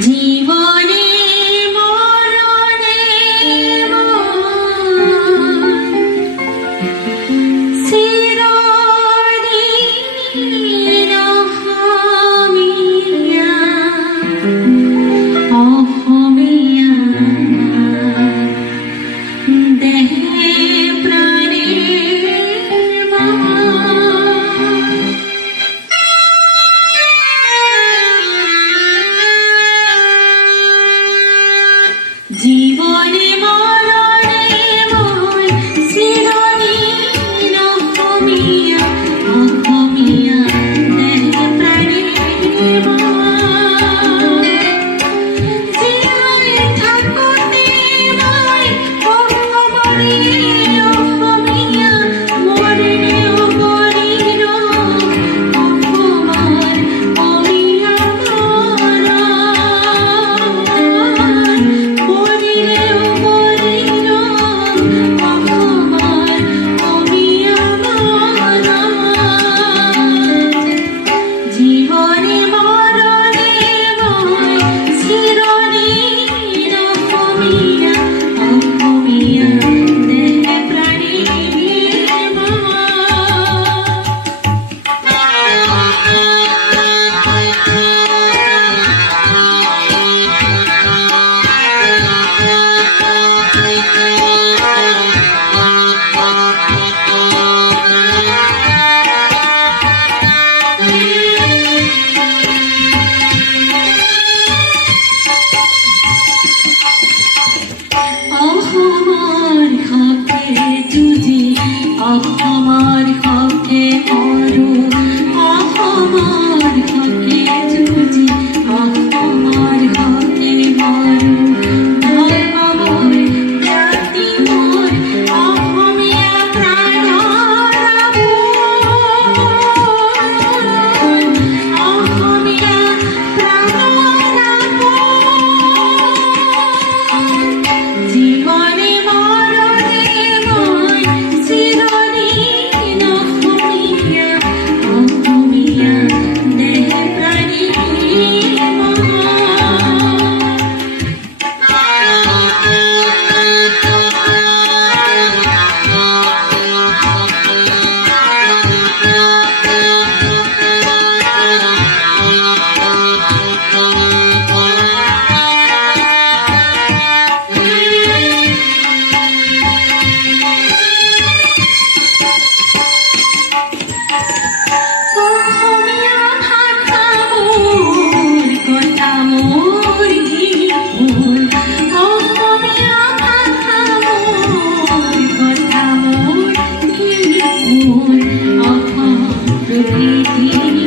জীবনে মরণে চিরদিন অহমিয়া অহমিয়া দেহে প্রাণের জীবনে মরণে মন চিরদিন অহমিয়া অহমিয়া দেহে প্রাণের জীবনে থাকতে মই অহমরি অহমিয়া মরণে অমরির অহমান অমিয়া জীবনে মরণে মই চিরদিন অহমিয়া অহমিয়া দেহে প্রাণের আমার হকে যদি আমার হকে মরো আমার হকে যদি আমার হকে মরো ধর্ম মোর জাতি মোর অহমিয়া প্রাণ অহমিয়া প্রাণ জীবনে মরণে মই চিরদিন অহমিয়া অহমিয়া দেহে প্রাণের অহমিয়া ভাষা মোর কথা মোর গীত অহমিয়া ভাষা মোর কথা মোর গীত অসম প্রকৃতি